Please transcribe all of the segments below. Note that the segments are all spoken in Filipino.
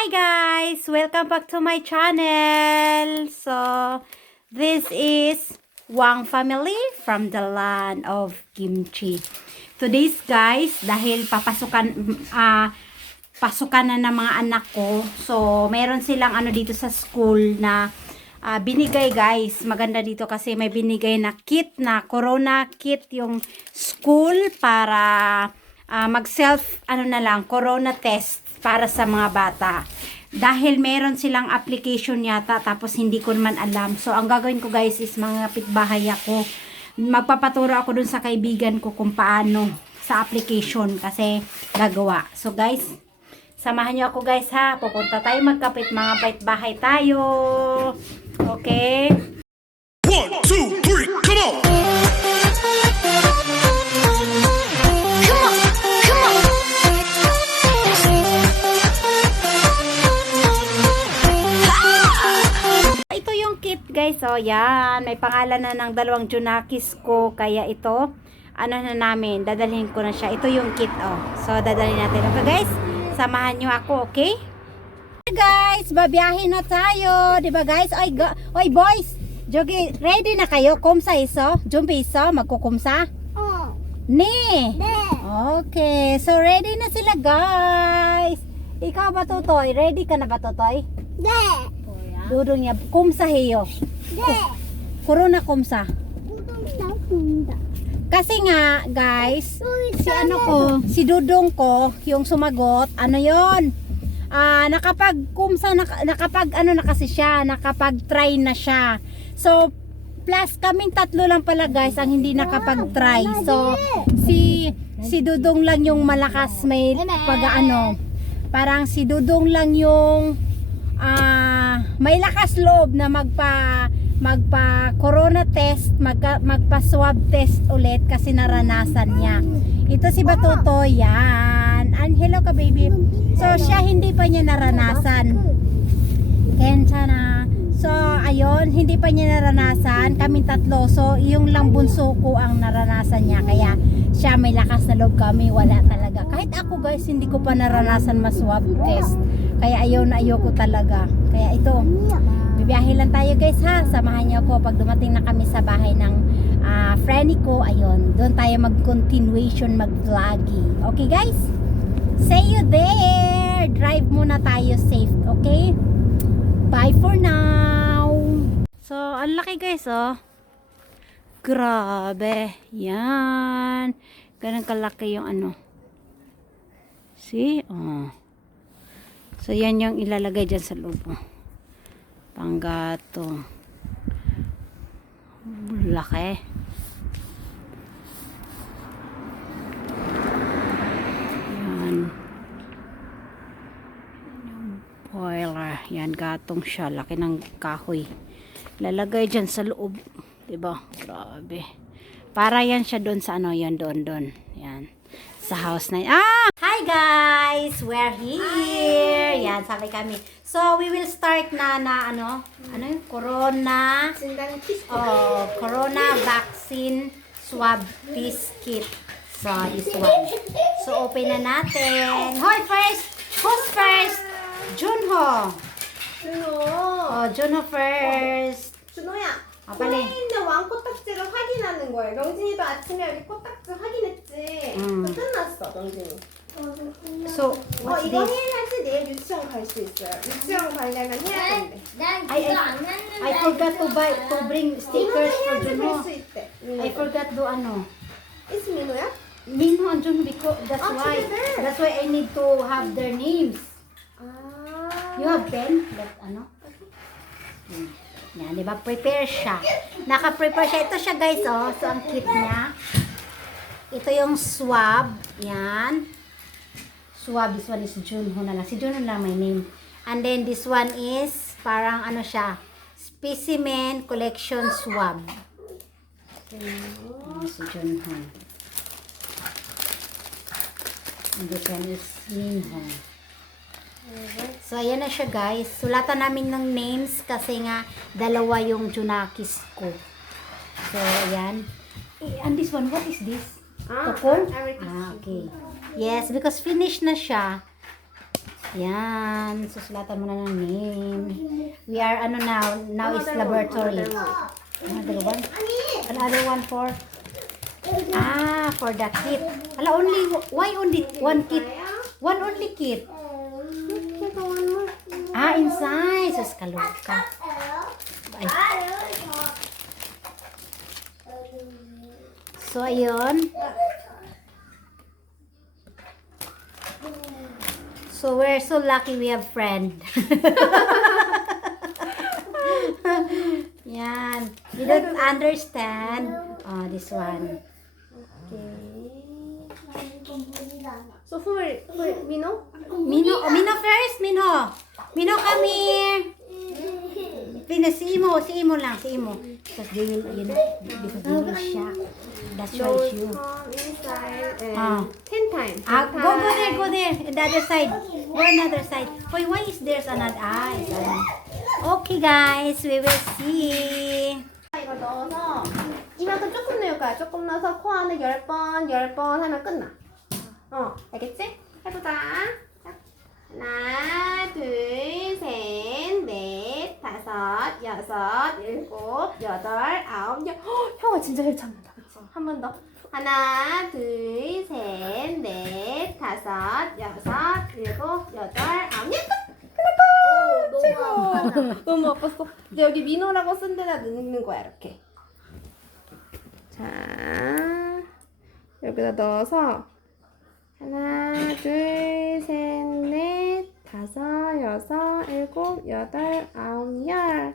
Hi guys! Welcome back to my channel! So, this is Wang family from the land of kimchi. Today's guys, dahil pasukan na ng mga anak ko. So, meron silang dito sa school na binigay guys. Maganda dito kasi may binigay na kit na corona kit yung school para mag-self corona test para sa mga bata. Dahil meron silang application yata tapos hindi ko naman alam. So ang gagawin ko guys is mga kapitbahay ako. Magpapaturo ako dun sa kaibigan ko kung paano sa application kasi gagawa. So guys, samahan niyo ako guys ha. Pupunta tayo magkapit, mga kapitbahay tayo. Okay? 1, 2, 3, come on! Ito yung kit guys, oh yan, may pangalan na ng dalawang junakis ko, kaya ito, na namin, dadalhin ko na siya. Ito yung kit, oh, so dadalhin natin. Okay guys, samahan nyo ako, okay? Guys, babiyahin na tayo, di ba guys? Oy boys, jogi, ready na kayo? Kumsa iso? Jumpi iso? Magkukumsa? Oh. Ne! Ne! Okay, so ready na sila guys. Ikaw ba Tutoy? Ready ka na ba Tutoy? Ne! Dudong niya, kumsa heyo. Ne! Corona kumsa. Udong na punda. Kasi nga, guys, si Dudong ko, yung sumagot, yon? Nakapag-kumsa, na kasi siya, nakapag-try na siya. So, plus kaming tatlo lang pala guys, ang hindi nakapag-try. So, si Dudong lang yung malakas may parang si Dudong lang yung may lakas loob na magpa corona test, magpa swab test ulit kasi naranasan niya. Ito si Batuto, yan. Hello ka baby. So siya hindi pa niya naranasan. Kensya na. So ayun, hindi pa niya naranasan. Kaming tatlo. So yung lang bunso ko ang naranasan niya. Kaya siya may lakas na loob, kami wala talaga. Kahit ako guys, hindi ko pa naranasan ma-swab test. Kaya ayaw ko talaga. Kaya ito, bibiyahe lang tayo guys ha. Samahan niyo ako pag dumating na kami sa bahay ng friend ko. Ayun, doon tayo mag-continuation, mag-vlogging. Okay guys? See you there! Drive muna tayo safe, okay? Bye for now! So, ang laki guys oh. Grabe. Yan. Ganun kalaki yung See? Oh. So, yan yung ilalagay dyan sa loob. Oh. Panggato. Laki. Yan. Boiler. Yan, gatong siya. Laki ng kahoy. Lalagay dyan sa loob. Diba? Grabe. Para yan siya doon sa yan doon. Yan. Sa house na yan. Hi guys! We're here! Hi. Yan, sabi kami. So, we will start na ano yung corona corona vaccine swab test kit. So, this one. So, open na natin. Hoy, first! Who's first? Junho! Oh, Junho first. 준호야. 빨리. 코에 있는 왕 코딱지를 확인하는 거예요. 명진이도 아침에 여기 코딱지 확인했지. 끝났어, 명진이. So, what's 이거 this? 해야지 내일 유치원 갈 수 있어요. 유치원 가려면 해야 된대. I forgot to bring stickers for Junho. 수 있대. I forgot to Is 민호야? Minho and Junho because that's why I need to have their names. You have pen? That Yan, di ba? Prepare siya. Naka-prepare siya. Ito siya guys, oh. So, ang kit niya. Ito yung swab. Yan. Swab. This one is Junho na lang. Si Junho na lang my name. And then, this one is, parang siya. Specimen Collection Swab. Si Junho. And this one is Minho. So, ayan na siya guys. Sulatan namin ng names kasi nga dalawa yung junakis ko. So, ayan. And this one, what is this? Cocoon? Okay. Yes, because finish na siya. Yan, susulatan mo na ng name. We are, now is laboratory. Another one? Another one for? For the kit. Why only one kit? One only kit. Inside. Sus, kaloka. Ay. So, ayun. So, we're so lucky we have friend. Yan. You don't understand. Oh, this one. So for Mino? Mino first, Mino. Mino, come here. Si Imo lang. Because they will shock. That's why it's you. Come inside and 10 times. Go there. The other side. Go another side. Why is there's another eye? Okay, guys. We will see. 이걸 넣어서 이만큼 조금 넣을 거야. 조금 넣어서 코 안에 10번 하면 끝나. 알겠지? 해보자. 자, 하나, 둘, 셋, 넷, 다섯, 여섯, 일곱, 여덟, 아홉, 열. 형아 진짜 헬 참는다. 그치? 한 번 더. 하나, 둘, 셋, 넷, 다섯, 여섯, 일곱, 여덟, 아홉, 열. 너무 아팠어. 이제 여기 민호라고 쓴 데다 넣는 거야, 이렇게. 자, 여기다 넣어서 하나, 둘, 셋, 넷, 다섯, 여섯, 일곱, 여덟, 아홉, 열.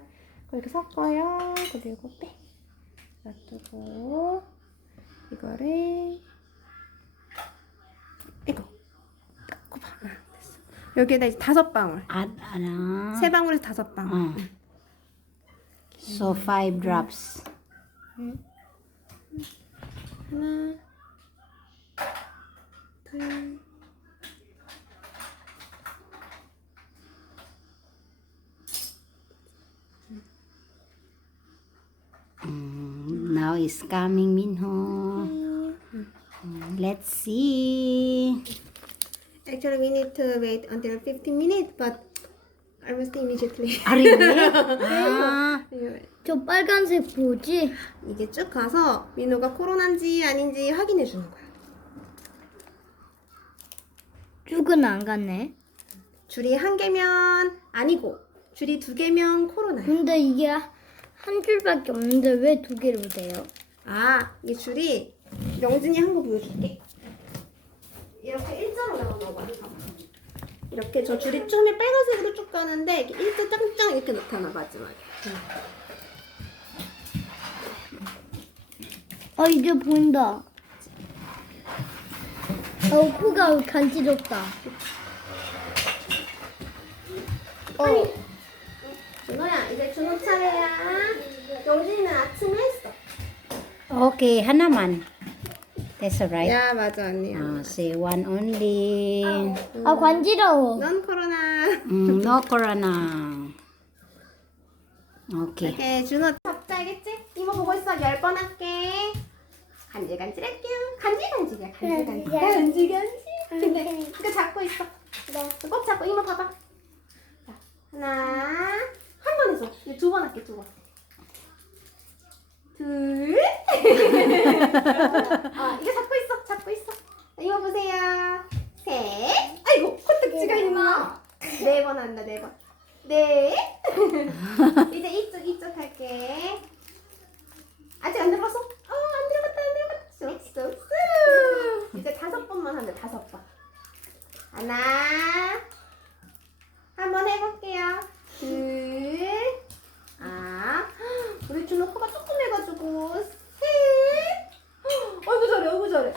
이렇게 섞어요. 그리고 빼. 놔두고 이거를 이거 딱 봐. 됐어. 여기에다 이제 5방울. 세 방울에서 5방울. So 5 drops. 하나, 둘, Now is coming, Minho. Let's see. Actually, we need to wait until 15 minutes, but almost immediately. 저 빨간색 뭐지? 이게 쭉 가서 민호가 코로나인지 아닌지 확인해 주는 거야. 쭉은 안 갔네. 줄이 1개면 아니고 줄이 2개면 코로나야. 근데 이게 한 줄밖에 없는데 왜 2개로 돼요? 이 줄이 명진이 한 거 보여줄게. 이렇게 일자로 나오는 거야. 이렇게 저 줄이 처음에 빨간색으로 쭉 가는데 이렇게 일자 짱짱 이렇게 나타나 마지막에. 이제 보인다. 코가 간지럽다. 준호야, 이제 준호 차례야. 영진이는 아침에 했어. Okay, 하나만. That's alright. 야, 맞아 언니야. Say one only. 간지러워. 넌 코로나. No corona. Okay. 오케이, 준호 잡자 알겠지? 이모 보고 있어. 10번 할게. 간질간질 할게요. 간질간질이야. 간질간질. 근데 이거 잡고 있어. 꼭 잡고 이모 봐봐. 자, 하나. 한 번 해줘. 이제 2번 할게. 2번. 둘. 이거 잡고 있어. 이거 보세요. 셋. 아이고, 코딱지가 있나? 4번 한다, 4번. 네. 이제 이쪽 할게. 아직 안 들어갔어? 안 들어갔다. 쑥쑥쑥. 이제 5번만 한다, 5번. 하나. 한번 해볼게요. 둘. 우리 준호 코가 조금 해가지고 셋. 어이구 잘해.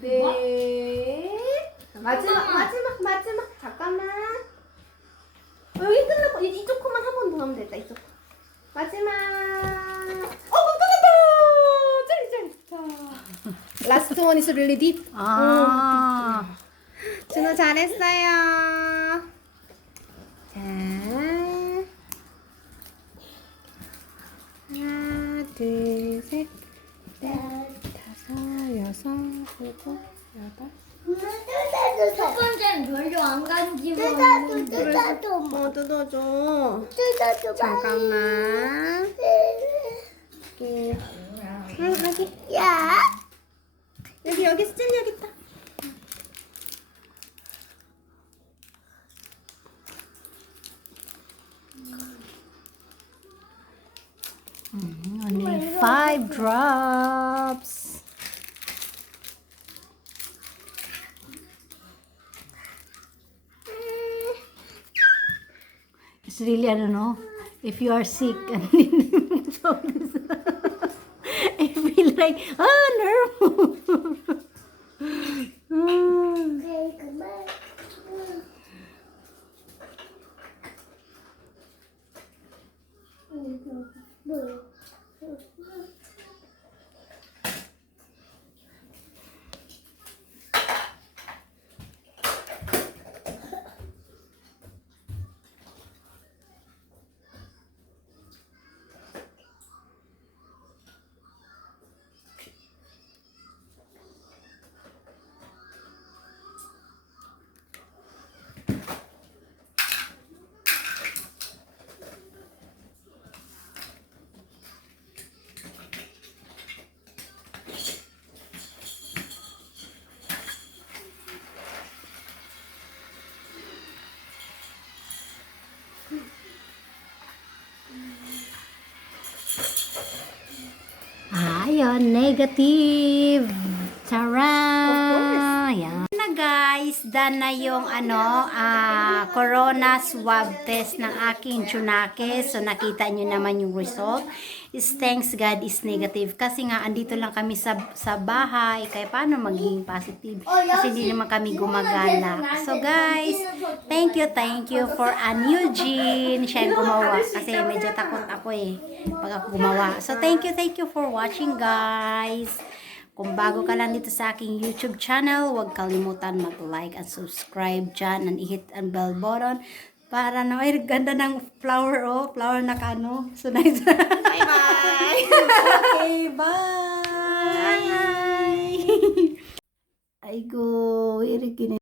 넷. 마지막. 잠깐만. 여기 끝났고 이쪽 코만 한 번 더 하면 됐다. 이쪽 코. 마지막. 끝났다. 짜. Last one is really deep. 준호 잘했어요. 자. 하나, 둘, 셋, 넷, 다섯, 여섯, 일곱, 여덟. 첫 번째는 별로 안 간지 뜯어줘. 잠깐만. 여기. 응, 여기. 여기 수진 여기 있다. Only 5 drops. It's really, I don't know, if you are sick and I feel like, nerve. Ayun, negative. Tara! Yan na guys, done na yung corona swab test ng aking tsunake. So nakita nyo naman yung result. Is thanks God is negative. Kasi nga andito lang kami sa bahay. Kaya paano magiging positive? Kasi hindi naman kami gumagala. So guys, thank you for Eugene. Siya yung gumawa. Kasi medyo takot ako pag ako gumawa. So thank you for watching guys. Kung bago ka lang dito sa aking YouTube channel, huwag kalimutan mag-like and subscribe dyan and i-hit ang bell button para na ay ganda ng flower flower na kano. So nice. Bye-bye. Okay, bye. Ay go, irikin.